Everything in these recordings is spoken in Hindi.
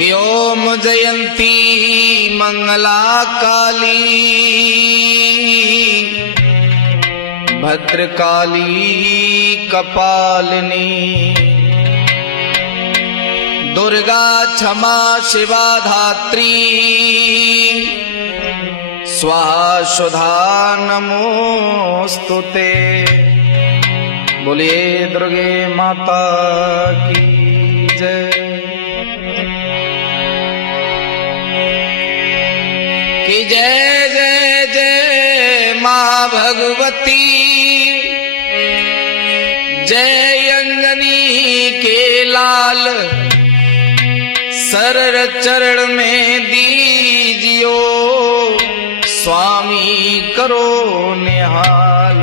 कि ओम जयंती मंगला काली भद्रकाली कपालिनी दुर्गा क्षमा शिवा धात्री स्वाहा सुधा नमोस्तुते। बोलिए दुर्गे माता की जय। कि जय जय जय माँ भगवती, जय अंजनी के लाल, शरण चरण में दीजियो स्वामी करो निहाल।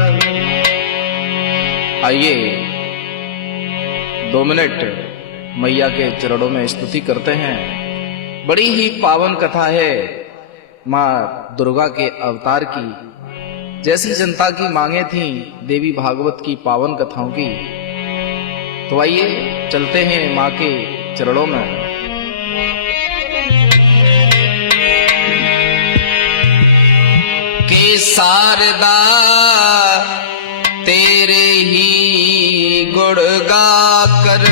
आइए 2 मिनट मैया के चरणों में स्तुति करते हैं। बड़ी ही पावन कथा है माँ दुर्गा के अवतार की। जैसी जनता की मांगे थीं देवी भागवत की पावन कथाओं की, तो आइए चलते हैं माँ के चरणों में। के शारदा तेरे ही गुण गाकर,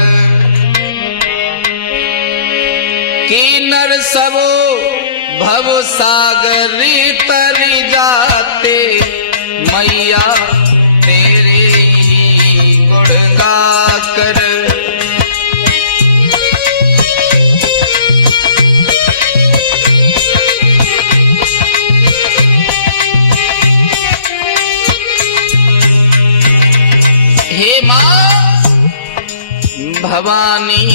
कि नर सब भव सागर तर जाते, मैया तेरे ही गुण गाकर। हे माँ भवानी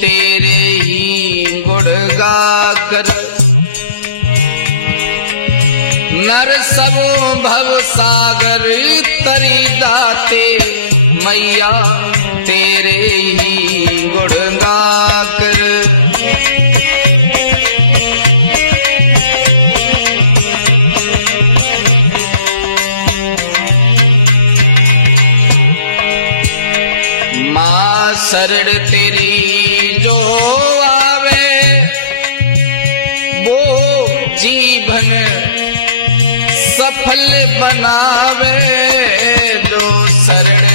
तेरे ही गुण गाकर, नर सब भव सागर तरी जाते, मैया तेरे ही गुण गाकर। शरण तेरी जो आवे, वो जीवन सफल बनावे। जो शरण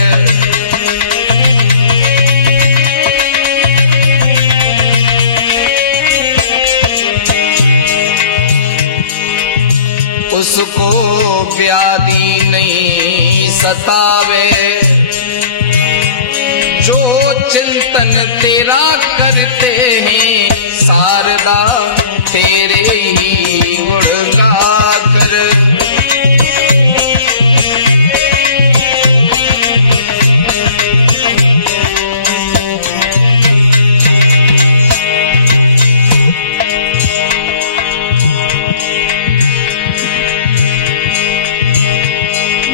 उसको व्याधि नहीं सतावे। जो चिंतन तेरा करते हैं शारदा तेरे ही गुण गाकर।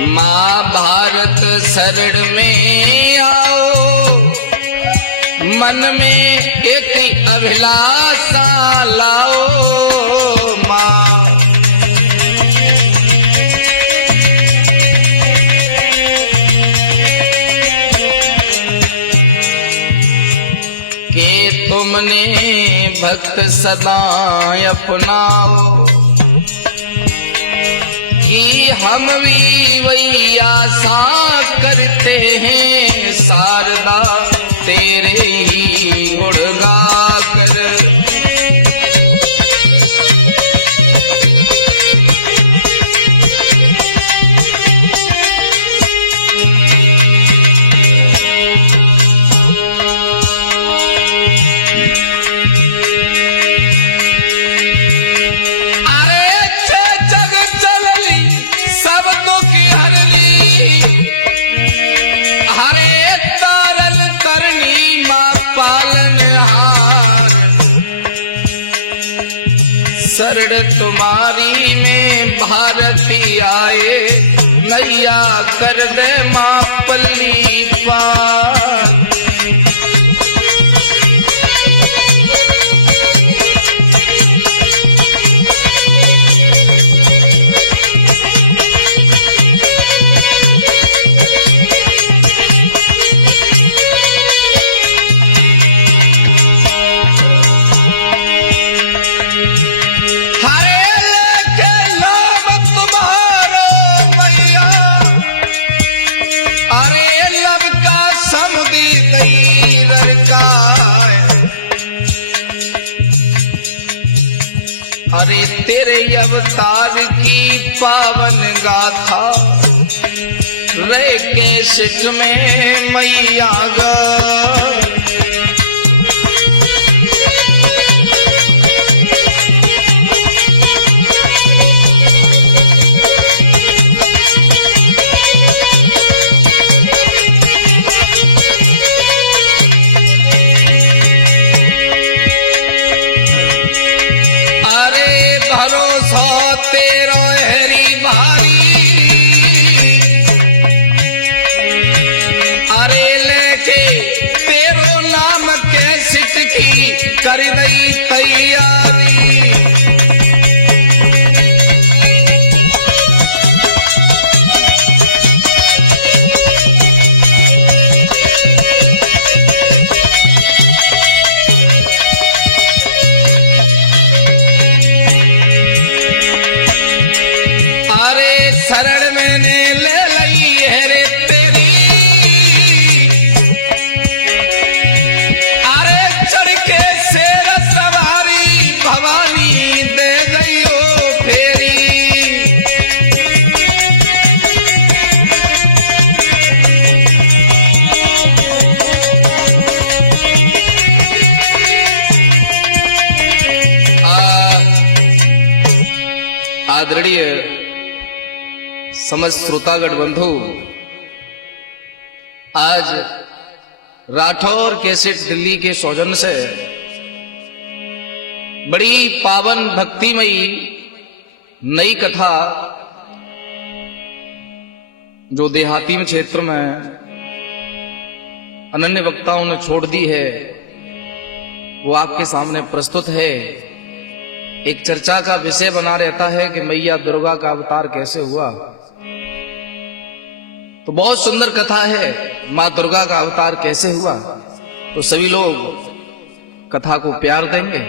माँ भारत शरण में आओ, मन में एक अभिलाषा लाओ। माँ के तुमने भक्त सदा अपनाओ, कि हम भी वही आशा करते हैं शारदा तेरे ही गुण गाकर। शरण तुम्हारी में भारती आए, नैया कर दे माँ पल्ली पार। अरे तेरे अवतार की पावन गाथा रे कैसेट में मैया गा। तेरो हरी भारी अरे लेके तेरो नाम कैसेट की कर दई तैयारी। शरण मैंने ले लई है रे तेरी अरे चढ़ के शेर सवारी भवानी दे गई ओ फेरी। आदरणीय समस्त श्रोतागण बंधु, आज राठौर कैसेट दिल्ली के सौजन्य से बड़ी पावन भक्तिमयी नई कथा जो देहाती में क्षेत्र में अनन्य वक्ताओं ने छोड़ दी है वो आपके सामने प्रस्तुत है। एक चर्चा का विषय बना रहता है कि मैया दुर्गा का अवतार कैसे हुआ। तो बहुत सुंदर कथा है मां दुर्गा का अवतार कैसे हुआ। तो सभी लोग कथा को प्यार देंगे।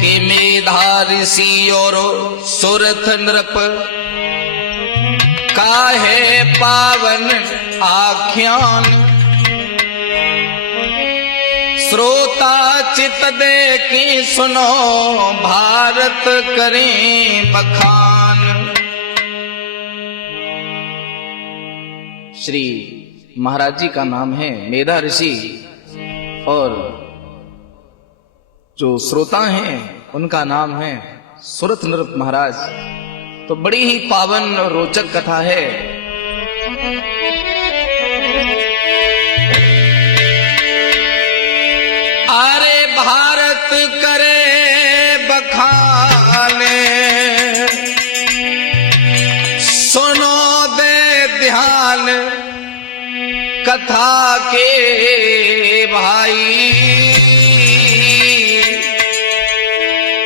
कि मेधा ऋषि और सुरथ नृप का है पावन आख्यान। श्रोता चित दे की सुनो भारत करें बखान। श्री महाराज जी का नाम है मेधा ऋषि और जो श्रोता हैं उनका नाम है सुरथ नृप महाराज। तो बड़ी ही पावन और रोचक कथा है। अरे भारत करे बखाने सुनो दे ध्यान कथा के भाई।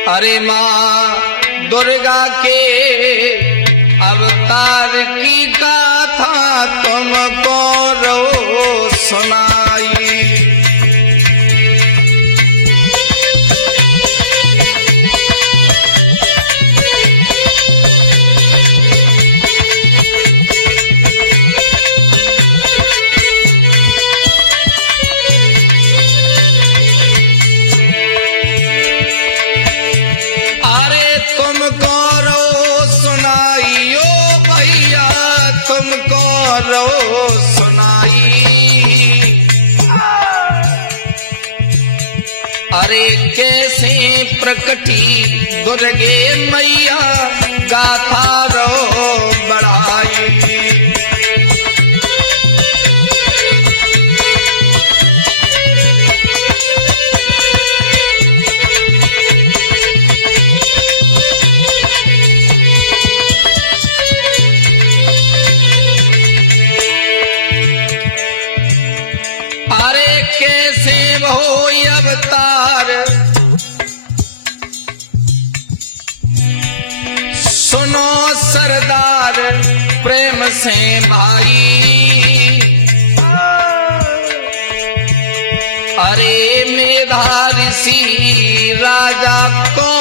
अरे मां दुर्गा के अवतार की गाथा तुमको रो सुनाई। रो सुनाई। अरे कैसे प्रकटी दुर्गे मैया गाथा रो बढ़ाई। कैसे वो अवतार सुनो सरदार प्रेम से भाई। अरे मेधा ऋषि राजा को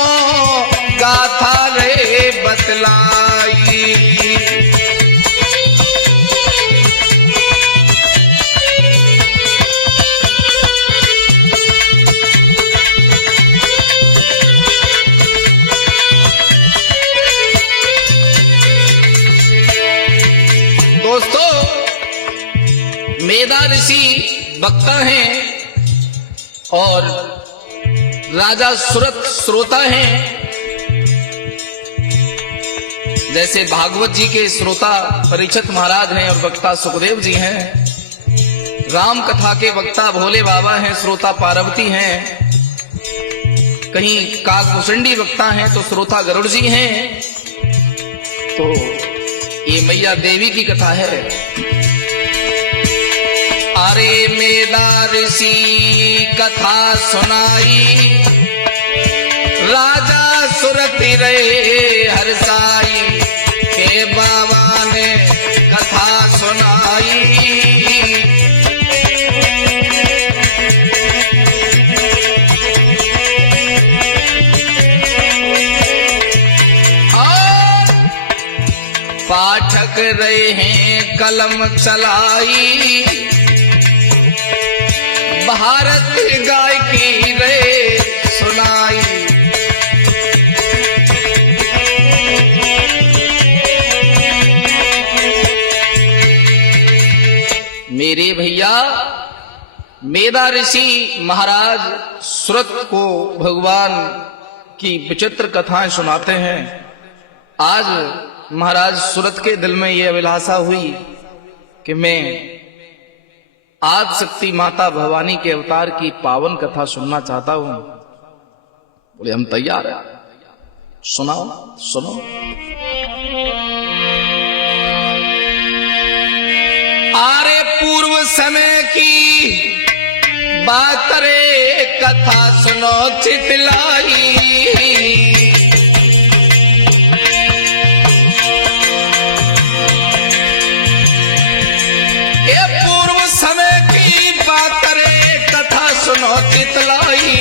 गाथा रे बतलाई। दोस्तों, मेधा ऋषि वक्ता हैं और राजा सुरत श्रोता हैं। जैसे भागवत जी के श्रोता परीक्षित महाराज हैं और वक्ता सुखदेव जी हैं, राम कथा के वक्ता भोले बाबा हैं, श्रोता पार्वती हैं, कहीं काकभूषणी वक्ता हैं तो श्रोता गरुड़ जी हैं। तो ये मैया देवी की कथा है। अरे मेधा ऋषि कथा सुनाई, राजा सुरति रहे हर्षाई, के बाबा ने कथा सुनाई। पाठक रहे हैं कलम चलाई, भारत गाय की रे सुनाई। मेरे भैया मेधा ऋषि महाराज सुरत को भगवान की विचित्र कथाएं सुनाते हैं। आज महाराज सुरत के दिल में यह अभिलाषा हुई कि मैं आदि शक्ति माता भवानी के अवतार की पावन कथा सुनना चाहता हूं। बोले हम तैयार हैं, सुनाओ सुनो। आरे पूर्व समय की बात रे कथा सुनो चितलाई, सुनो चितलाई।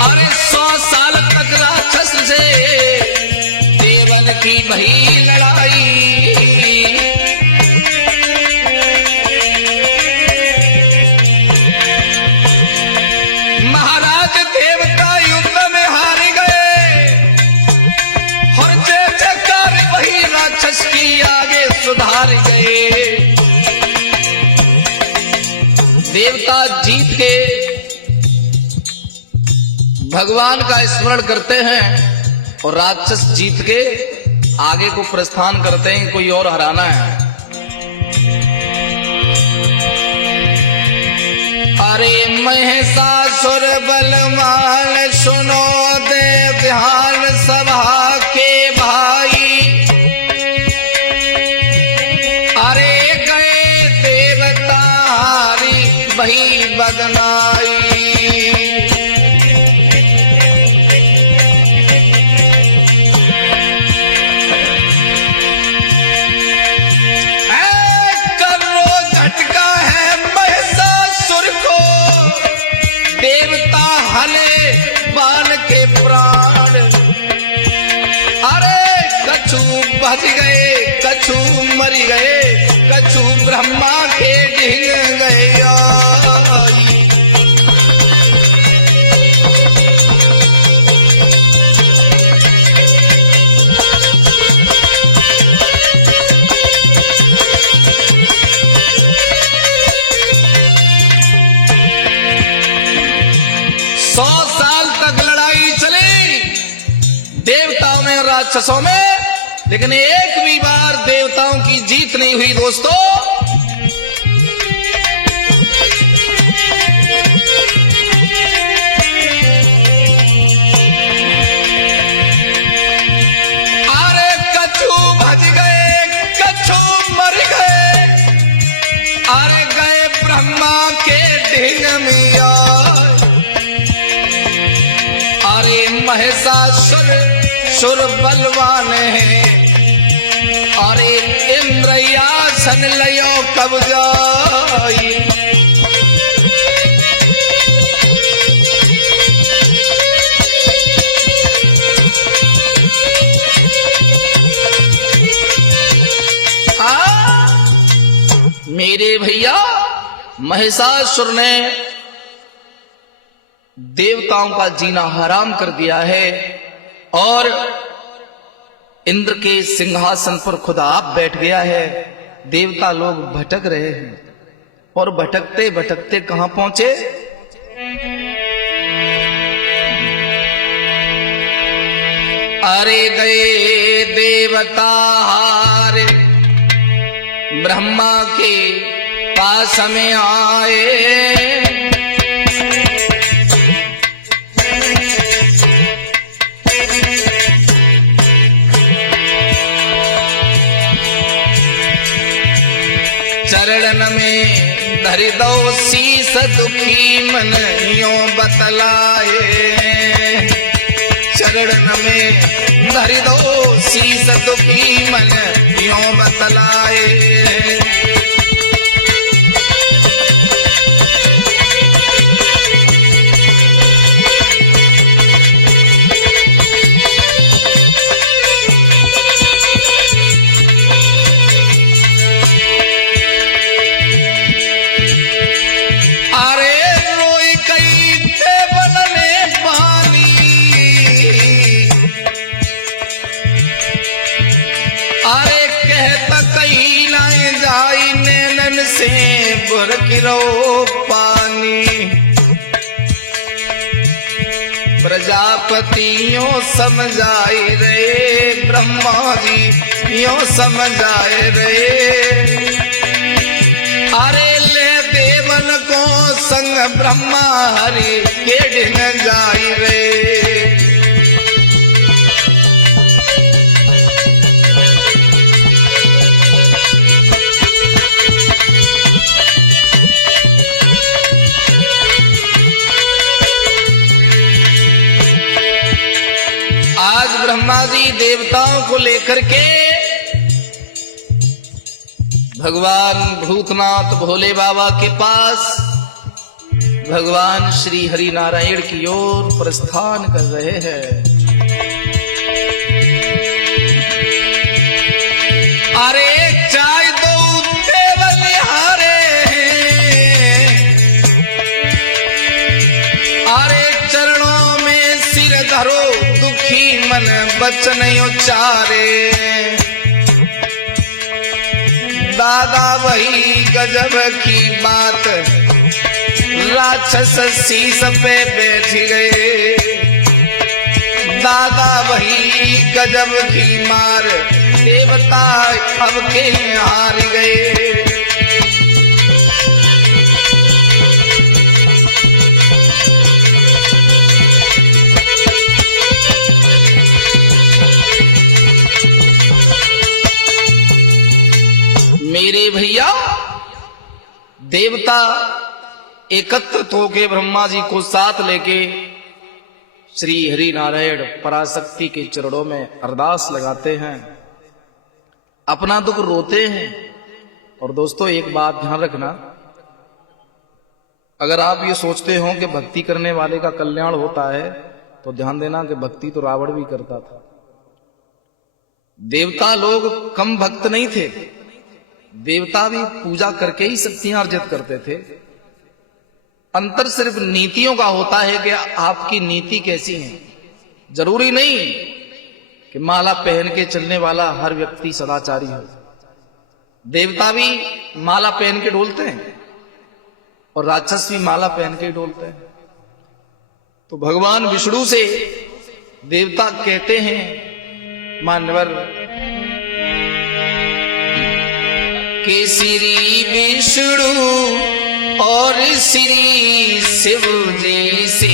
अरे 100 साल तक राक्षस से देवन की भई लड़ाई, महाराज देवता युद्ध में हार गए और जयकार वही राक्षस की आगे सुधार गए। देवता जीत के भगवान का स्मरण करते हैं और राक्षस जीत के आगे को प्रस्थान करते हैं, कोई और हराना है। अरे महिषासुर बलवान सुनो दे ध्यान सभा के भाई, वही बदनाई। करो झटका है महिषासुर को, देवता हले बाण के प्राण। अरे कछु बच गए कछु मर गए, कछु ब्रह्मा के ढिंग गए। 100 साल तक लड़ाई चली देवताओं में राक्षसों में, लेकिन एक भी बार देवताओं की जीत नहीं हुई दोस्तों। अरे कछु भज गए कछु मर गए, अरे गए ब्रह्मा के ढिंग में। अरे महिषासुर सुर बलवान है, अरे इंद्रयासन लयो कब जाई। मेरे भैया महिषासुर ने देवताओं का जीना हराम कर दिया है और इंद्र के सिंहासन पर खुदा आप बैठ गया है, देवता लोग भटक रहे हैं। और भटकते भटकते कहां पहुंचे? अरे गए देवता हारे, ब्रह्मा के पास में आए। चरण में धरि दो शीस, दुखी मन यों बतलाए। चरण में धरि दो शीस, दुखी मन यों बतलाए। से बरकिरो पानी, प्रजापतियों समझाए रे, ब्रह्मा जी यों समझाए रे। अरे ले देवन को संग ब्रह्मा हरि के न जाई रे। ब्रह्मा जी देवताओं को लेकर के भगवान भूतनाथ भोले बाबा के पास भगवान श्री हरि नारायण की ओर प्रस्थान कर रहे हैं। अरे चाय दो बलिहारे, अरे चरणों में सिर धरो, मन बचन उचारे। दादा वही गजब की बात, राक्षस शीस पे बैठ गए। दादा वही गजब की मार, देवता अब के हार गए। मेरे भैया देवता एकत्रित होके ब्रह्मा जी को साथ लेके श्री हरि नारायण पराशक्ति के चरणों में अरदास लगाते हैं, अपना दुख रोते हैं। और दोस्तों एक बात ध्यान रखना, अगर आप ये सोचते हो कि भक्ति करने वाले का कल्याण होता है तो ध्यान देना कि भक्ति तो रावण भी करता था। देवता लोग कम भक्त नहीं थे, देवता भी पूजा करके ही शक्तियां अर्जित करते थे। अंतर सिर्फ नीतियों का होता है कि आपकी नीति कैसी है। जरूरी नहीं कि माला पहन के चलने वाला हर व्यक्ति सदाचारी हो। देवता भी माला पहन के डोलते हैं और राक्षस भी माला पहन के डोलते हैं। तो भगवान विष्णु से देवता कहते हैं, मान्यवर कि श्री विष्णु और श्री शिव जी से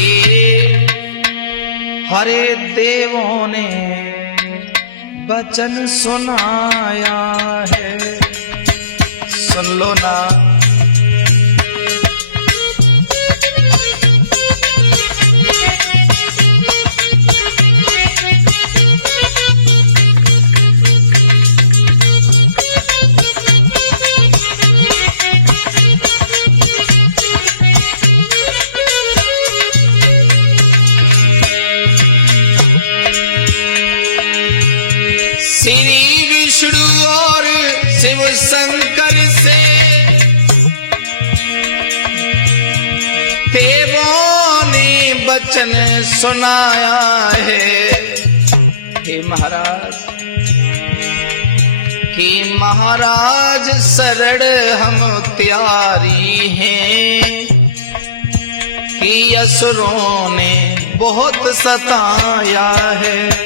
हरे देवों ने वचन सुनाया है। सुन लो ना, श्री विष्णु और शिव शंकर से देवों ने वचन सुनाया है। हे महाराज कि महाराज शरण हम त्यारी हैं कि असुरों ने बहुत सताया है।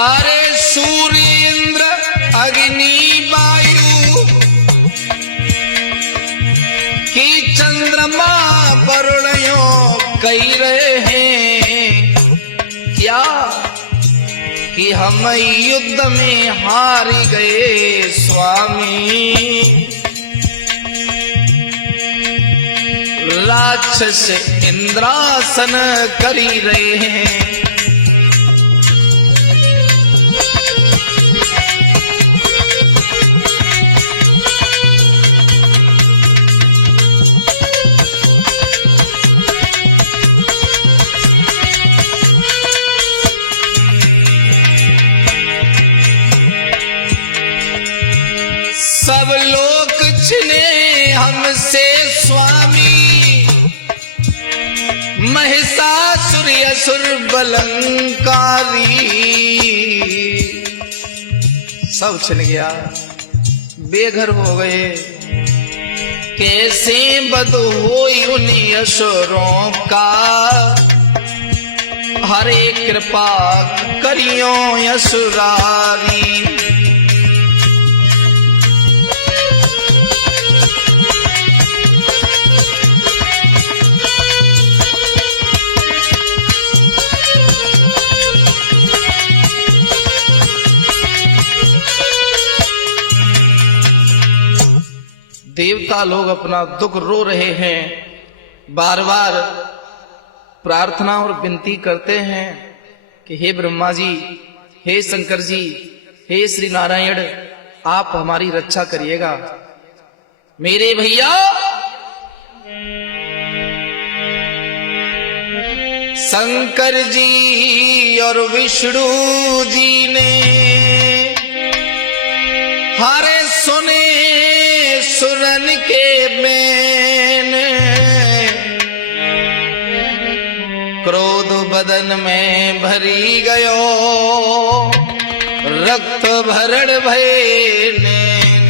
अरे सूर्य इंद्र अग्नि वायु की चंद्रमा वरुणों कही रहे हैं क्या कि हम युद्ध में हार गए स्वामी। राक्षस इंद्रासन करी रहे हैं। सब लोग छिने हमसे स्वामी, महिषासुर असुर बलंकारी। सब छिन गया, बेघर हो गए। कैसे बद होई उन्हीं असुरों का, हरे कृपा करियो असुरारी। देवता लोग अपना दुख रो रहे हैं, बार बार प्रार्थना और विनती करते हैं कि हे ब्रह्मा जी, हे शंकर जी, हे श्री नारायण, आप हमारी रक्षा करिएगा। मेरे भैया शंकर जी और विष्णु जी ने हरे सुने सुरन के बैन, क्रोध बदन में भरी गयो, रक्त भरण भय नैन।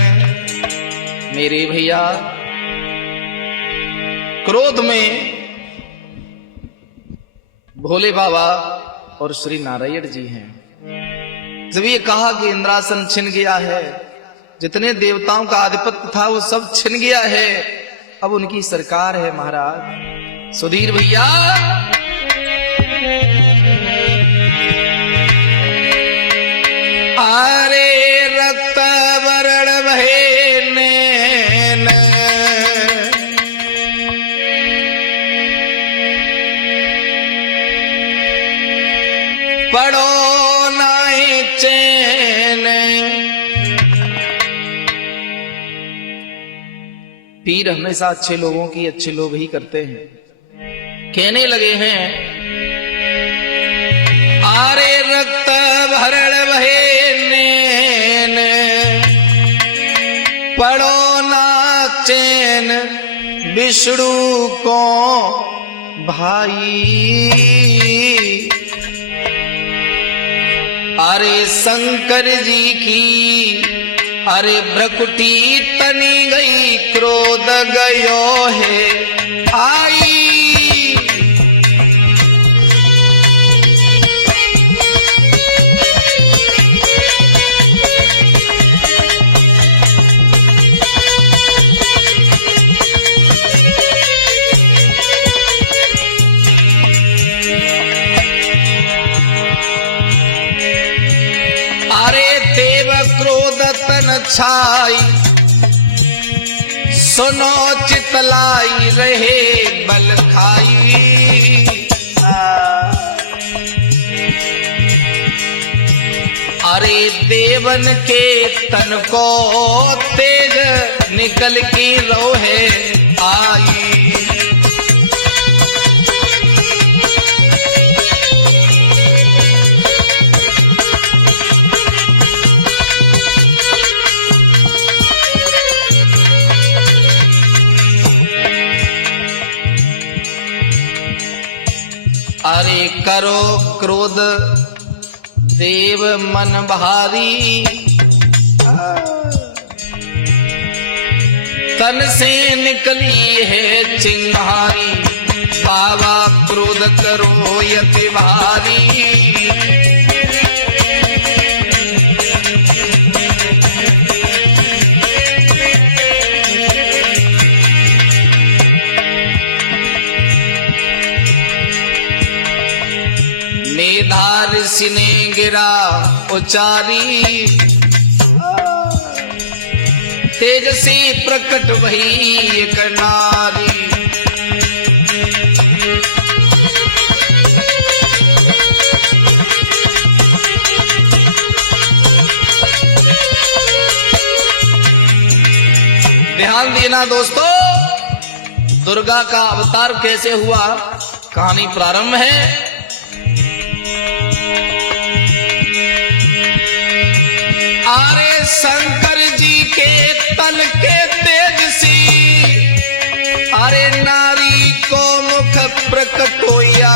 मेरे भैया क्रोध में भोले बाबा और श्री नारायण जी हैं। जब ये कहा कि इंद्रासन छिन गया है, जितने देवताओं का आधिपत्य था वो सब छिन गया है, अब उनकी सरकार है महाराज। सुधीर भैया अरे रक्त वरण भय नैन, पड़ो नाहि चैन। पीर हमेशा अच्छे लोगों की अच्छे लोग ही करते हैं। कहने लगे हैं आरे रक्त भरण भय नैन, पड़ो ना चैन विष्णु को भाई। अरे शंकर जी की अरे भ्रकुटी तनी गई, क्रोध गयो है आई। अरे देव क्रोध तन छाई, सुनो चितलाई रहे बल खाई। अरे देवन के तन को तेज निकल के रोहे आई। अरे करो क्रोध देव मन भारी, तन से निकली है चिंगारी, बाबा क्रोध करो यति भारी। मेधा ऋषि ने गिरा उचारी, तेज से प्रकट भई एक नारी। ध्यान देना दोस्तों, दुर्गा का अवतार कैसे हुआ, कहानी प्रारंभ है। अरे शंकर जी के तन के तेज सी, अरे नारी को मुख प्रकट होया।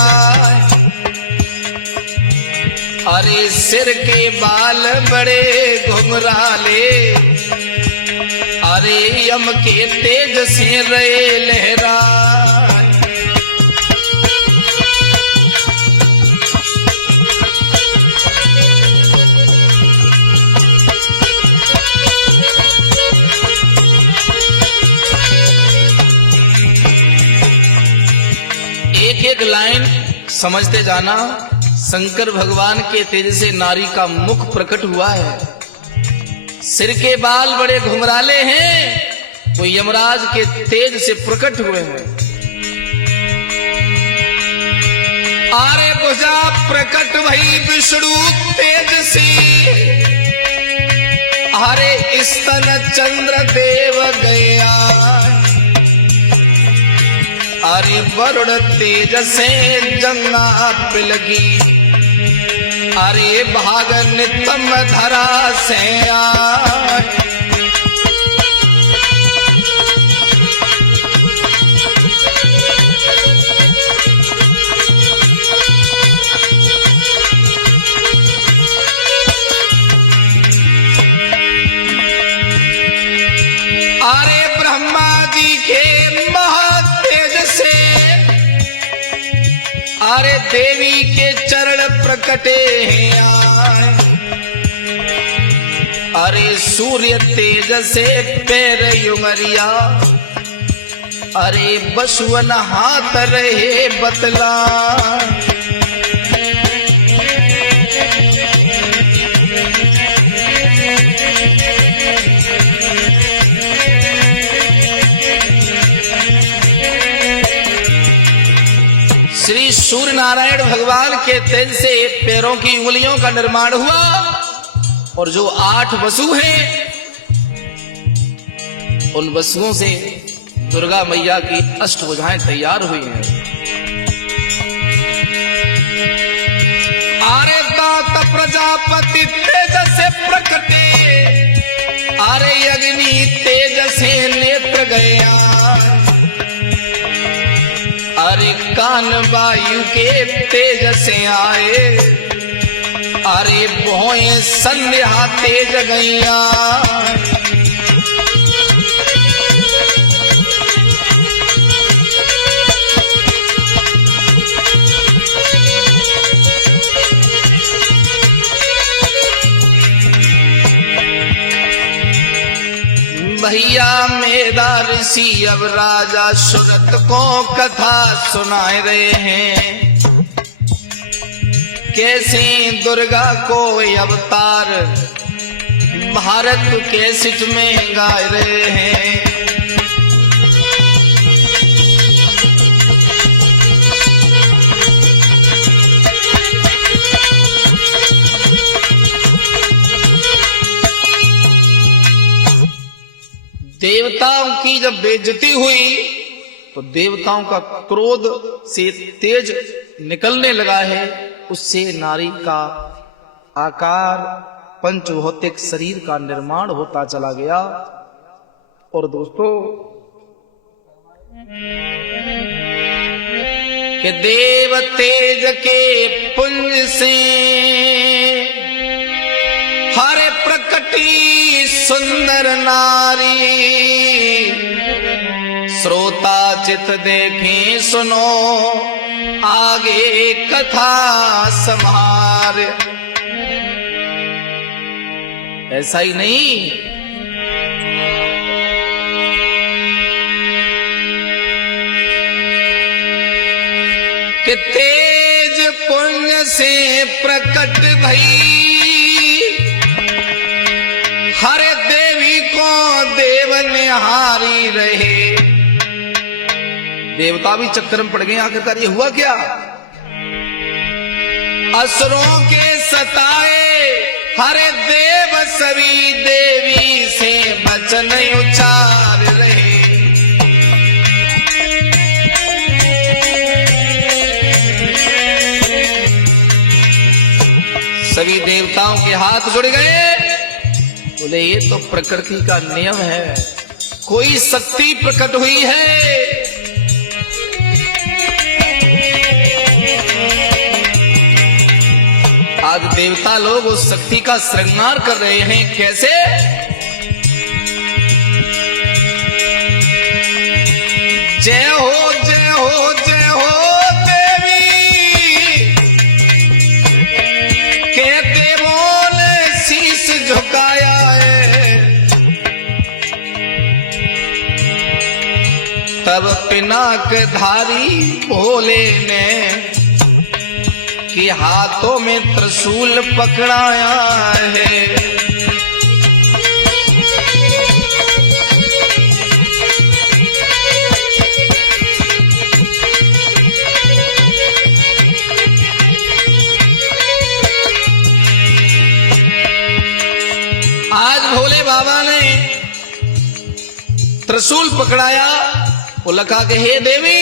अरे सिर के बाल बड़े घुंघराले, अरे यम के तेज से रहे लहरा। एक एक लाइन समझते जाना। शंकर भगवान के तेज से नारी का मुख प्रकट हुआ है, सिर के बाल बड़े घुंघराले हैं, तो यमराज के तेज से प्रकट हुए हैं। आरे भुजा प्रकट भई विष्णु तेज से, आरे स्तन चंद्र देव गया। अरे वरुण तेज से जंगा पिलगी, अरे भाग नितम धरा से आए। अरे ब्रह्मा जी के अरे देवी के चरण प्रकटे हैं। अरे सूर्य तेज से पैर युमरिया, अरे बसुअन हाथ रहे बतला। श्री सूर्य नारायण भगवान के तेज से पैरों की उंगलियों का निर्माण हुआ, और जो 8 वसु हैं, उन वसुओं से दुर्गा मैया की अष्टभुजाएं तैयार हुई हैं। आरे तात प्रजापति तेज से प्रकटे, आरे अग्नि तेज से नेत्र गया। अरे कान वायु के तेज से आए, अरे भोए संध्या तेज गैया। भैया मेधा ऋषि अब राजा सुरत को कथा सुनाए रहे हैं, कैसे दुर्गा को अवतार भारत के सिच में गाए रहे हैं। देवताओं की जब बेइज्जती हुई तो देवताओं का क्रोध से तेज निकलने लगा है। उससे नारी का आकार पंचभौतिक शरीर का निर्माण होता चला गया। और दोस्तों कि देव तेज के पुंज से हरे प्रकटी सुंदर नारी, श्रोता चित देखें सुनो आगे कथा समार। ऐसा ही नहीं, कि तेज पुंज से प्रकट भई हरे देवी को देव निहारी रहे। देवता भी चक्कर में पड़ गए, आखिरकार ये हुआ क्या? असुरों के सताए हरे देव सभी देवी से वचन उच्चार रहे। सभी देवताओं के हाथ जुड़ गए। बोले ये तो प्रकृति का नियम है, कोई शक्ति प्रकट हुई है। आज देवता लोग उस शक्ति का श्रृंगार कर रहे हैं। कैसे? जय हो जय हो जय हो झुकाया है। तब पिनाक धारी भोले ने कि हाथों में त्रिशूल पकड़ाया है। आज भोले बाबा ने त्रिशूल पकड़ाया। वो लगा के हे देवी,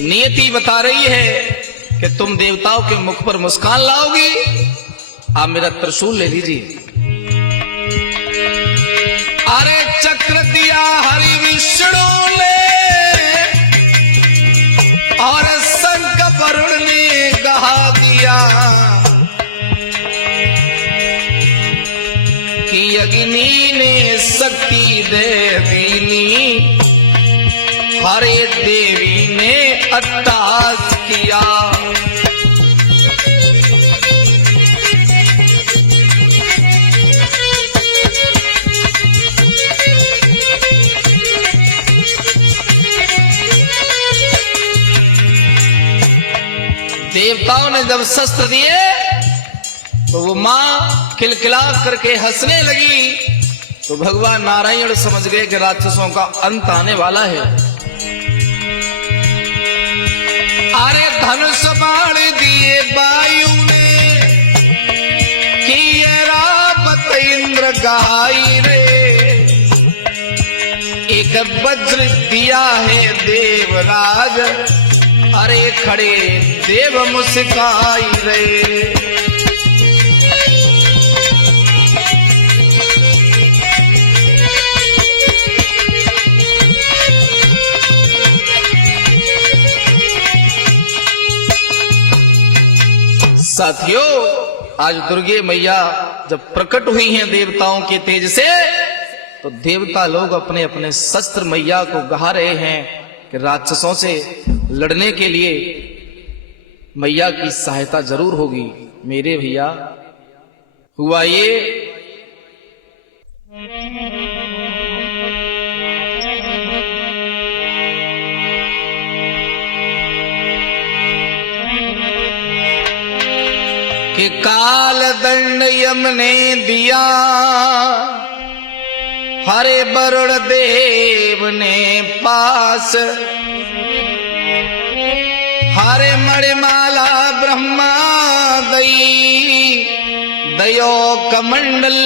नियति बता रही है कि तुम देवताओं के मुख पर मुस्कान लाओगी। आप मेरा त्रिशूल ले लीजिए। अरे चक्र दिया हरि विष्णु ने और शंख वरुण ने कहा दिया कि अग्नि ने शक्ति देवी, हरे देवी ने अट्टहास किया। देवताओं ने जब शस्त्र दिए तो वो मां खिलखिला करके हंसने लगी। तो भगवान नारायण समझ गए कि राक्षसों का अंत आने वाला है। अरे धनुष बाण दिए वायु ने कि रावत इंद्र गाई रे। एक वज्र दिया है देवराज, अरे खड़े देव मुस्काई रे। साथियों, आज दुर्गे मैया जब प्रकट हुई हैं देवताओं के तेज से, तो देवता लोग अपने अपने शस्त्र मैया को गहा रहे हैं कि राक्षसों से लड़ने के लिए मैया की सहायता जरूर होगी। मेरे भैया हुआ ये कि काल दंड यम ने दिया, हरे वरुण देव ने पास, हरे मणिमाला ब्रह्मा दई, दयो कमंडल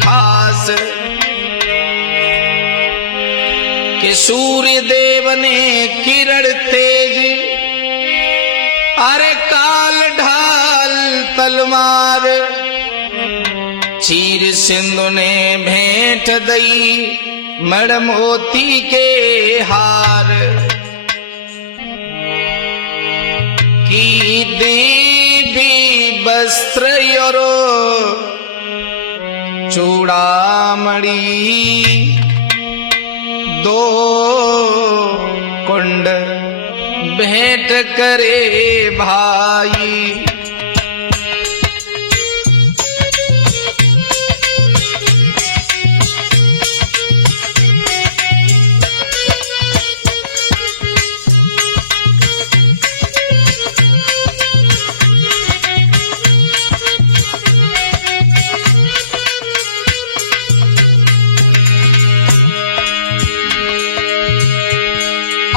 खास। कि सूर्य देव ने किरण तेज, अरे काल ढाल तलवार, चीर सिंधु ने भेंट दई मण मोती के हार, की देवी वस्त्र योरो चूड़ामणि, दो कुंड भेंट करे भाई।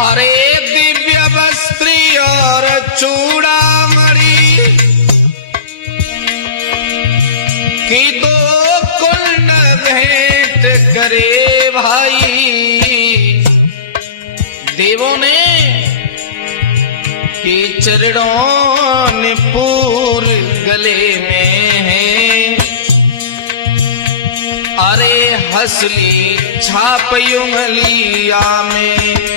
अरे दिव्य वस्त्र और चूड़ामणि, की दो कुंड भेंट करे भाई। देवों ने कि चरणों ने पूर गले में है, अरे हसली छाप उंगलिया में।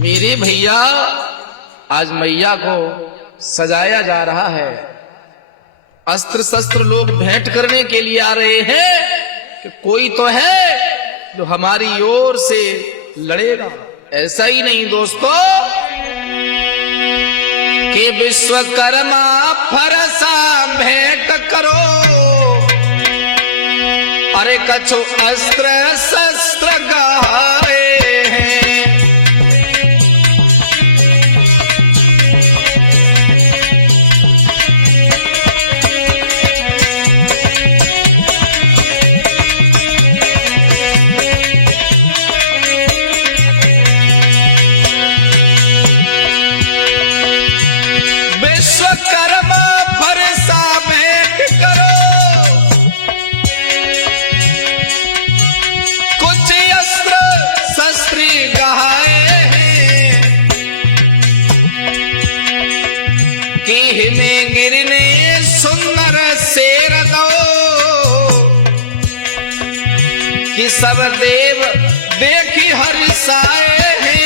मेरे भैया आज मैया को सजाया जा रहा है, अस्त्र शस्त्र लोग भेंट करने के लिए आ रहे हैं कि कोई तो है जो हमारी ओर से लड़ेगा। ऐसा ही नहीं दोस्तों कि विश्वकर्मा फरसा भेंट करो, अरे कछु अस्त्र शस्त्र गहाए हैं। विश्वकर्मा फरसा भेंट करो, कुछ अस्त्र शस्त्र गहाए हैं, कि में गिरने सुंदर शेर दो, कि सब देव देखी हर्षाए हैं।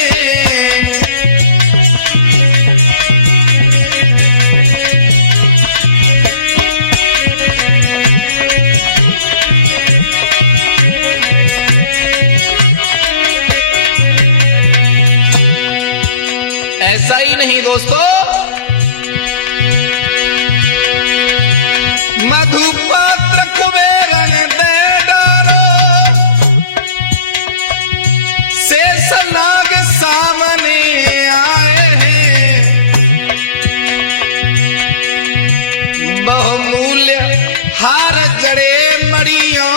ऐसा ही नहीं दोस्तों, मधुपात्र कुबेरन दे डारो, शेषनाग सामने आए हैं, बहुमूल्य हार जड़े मड़ियों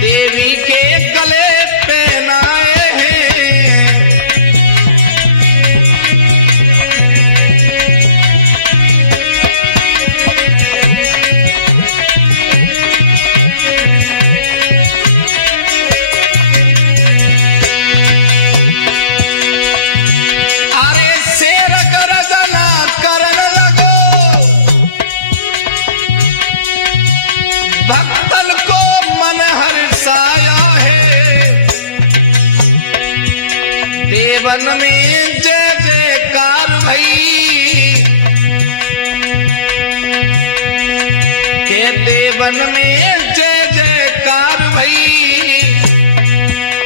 देवी के गले पहनाए हैं। भक्तन को मन हर्षाया है, देवन में जय जयकार भई, के देवन में जय जयकार भई,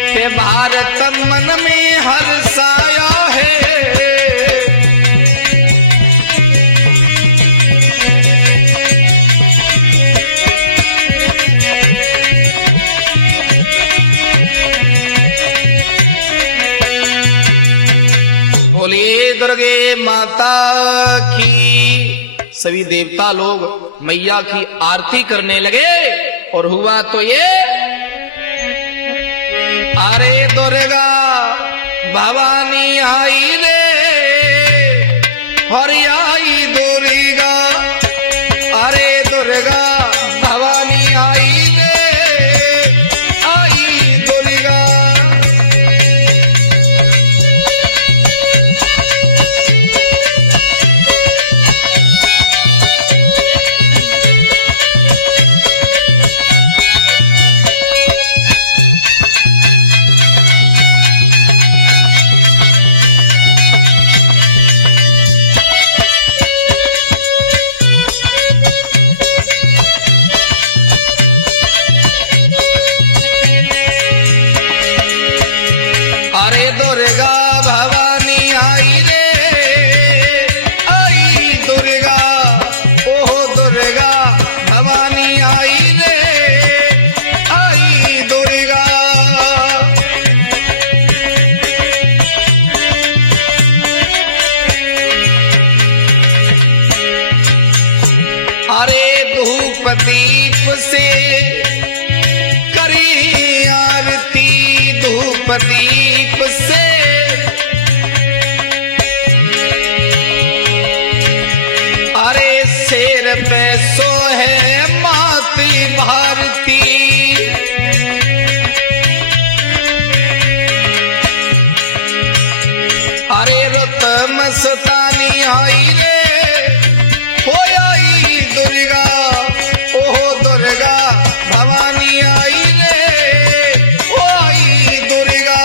के भारत मन में हर्षाया है। बोलिए दुर्गे माता की। सभी देवता लोग मैया की आरती करने लगे। और हुआ तो ये, अरे दुर्गा भवानी आई रे, और आई दुर्गा, अरे दुर्गा भवानी आई रे, आई दुर्गा। दुर्गा भवानी आई रे, आई दुर्गा, ओहो दुर्गा भवानी आई रे, आई दुर्गा। अरे धूप दीप से करी आरती, धूप दीप से अरे शेर पे सोहे माती भारती, अरे रुत मस्तानी आई रे, हो आई दुर्गा, ओहो दुर्गा भवानी आई रे, ओ आई दुर्गा।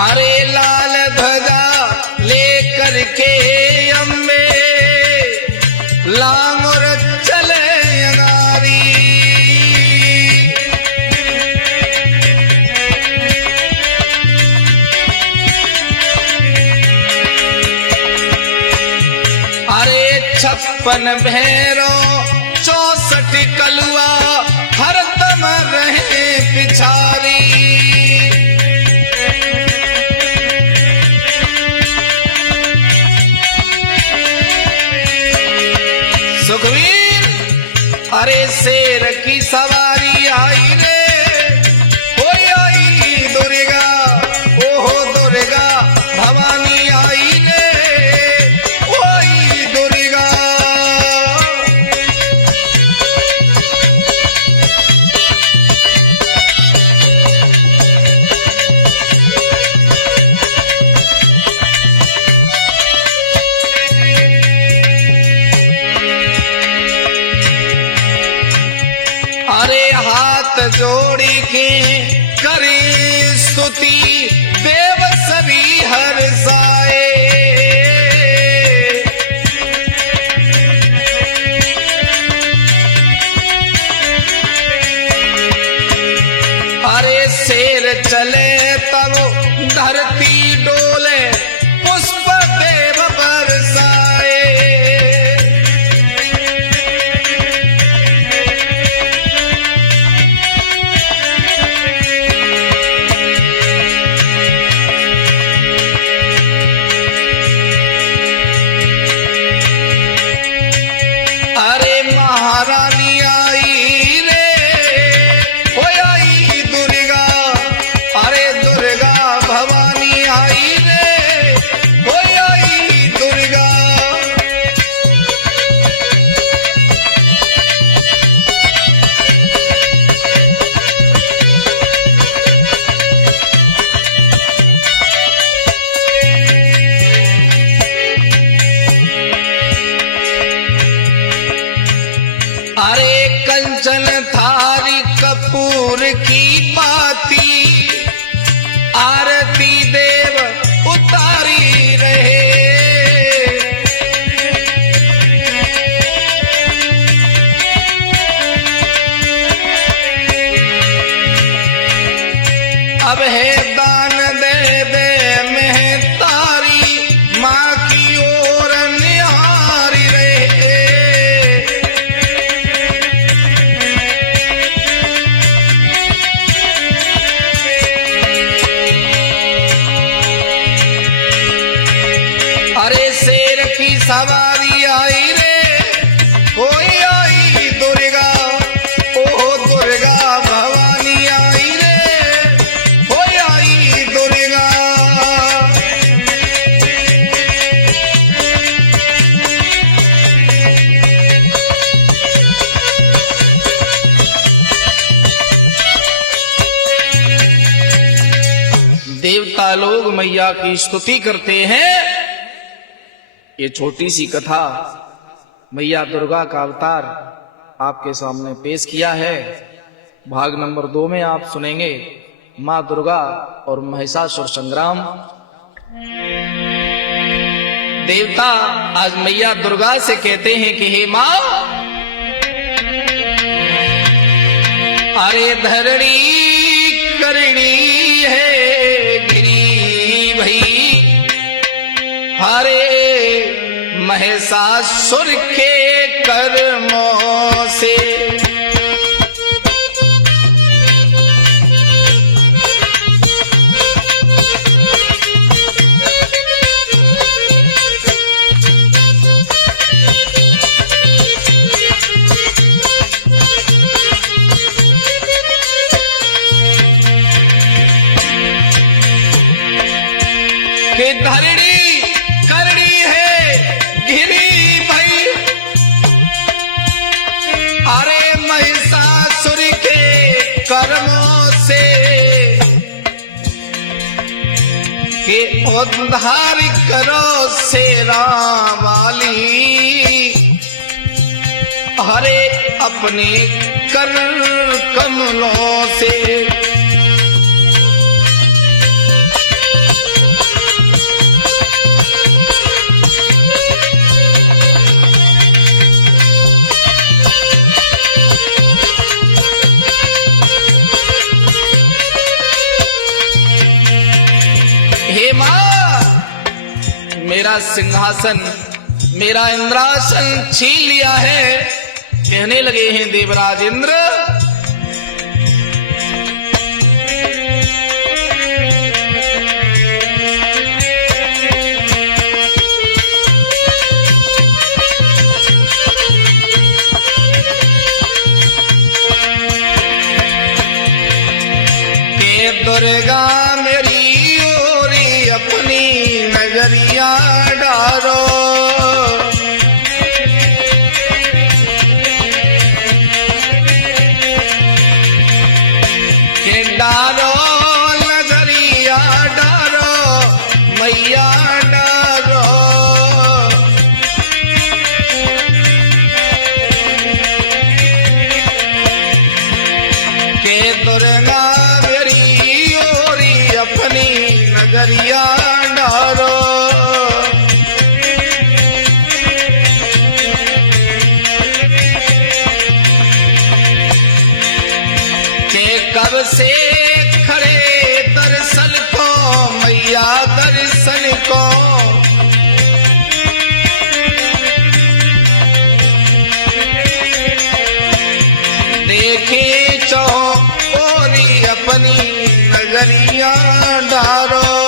अरे लाल ध्वजा लेकर के अम्बे, लांगुर चले अनारी, अरे 56 भैरो 64 कलुआ हरदम रहे पिछारी। सुखवीर अरे शेर की सवारी आई रे, हो आई दुर्गा, ओहो दुर्गा भवानी आई रे, ओ आई दुर्गा। अरे हाथ जोड़ी के करे स्तुति, देव सभी हर्षाए, अरे शेर चले तब धरती डोले, पुष्प देव बरसाए। महारानी आई रे, हो आई दुर्गा, अरे दुर्गा भवानी आई रे, हो आई दुर्गा। अरे कंचन थारी कपूर की पाती, आरती देव उतारी रहे, अब है दान दे दे में तारी, माँ की ओर निहारी रहे। भवानी आई रे, कोई आई दुर्गा, ओ दुर्गा भवानी आई रे, कोई आई दुर्गा। देवता लोग मैया की स्तुति करते हैं। ये छोटी सी कथा मैया दुर्गा का अवतार आपके सामने पेश किया है। भाग नंबर 2 में आप सुनेंगे मां दुर्गा और महिषासुर संग्राम। देवता आज मैया दुर्गा से कहते हैं कि हे मां, अरे धरणी करणी है गिरी भई, हरे महिषासुर के कर्मों से। कि धरणी करनी है घिरी भई, अरे महिषासुर के कर्मों से, कि उद्धार करो शेरा वाली, हरे अपने कर कमलों से। हे मां, मेरा सिंहासन, मेरा इंद्रासन छीन लिया है। कहने लगे हैं देवराज इंद्र, के दुर्गा मेरी ओरी अपनी नगरिया डारो, के डारो नगरिया डारो, मैया डारो। के दुर्गा मेरी ओरी अपनी नगरिया डारो, के कब से खड़े दर्शन को मैया दर्शन को, देखे चो ओरी अपनी नगरिया डारो।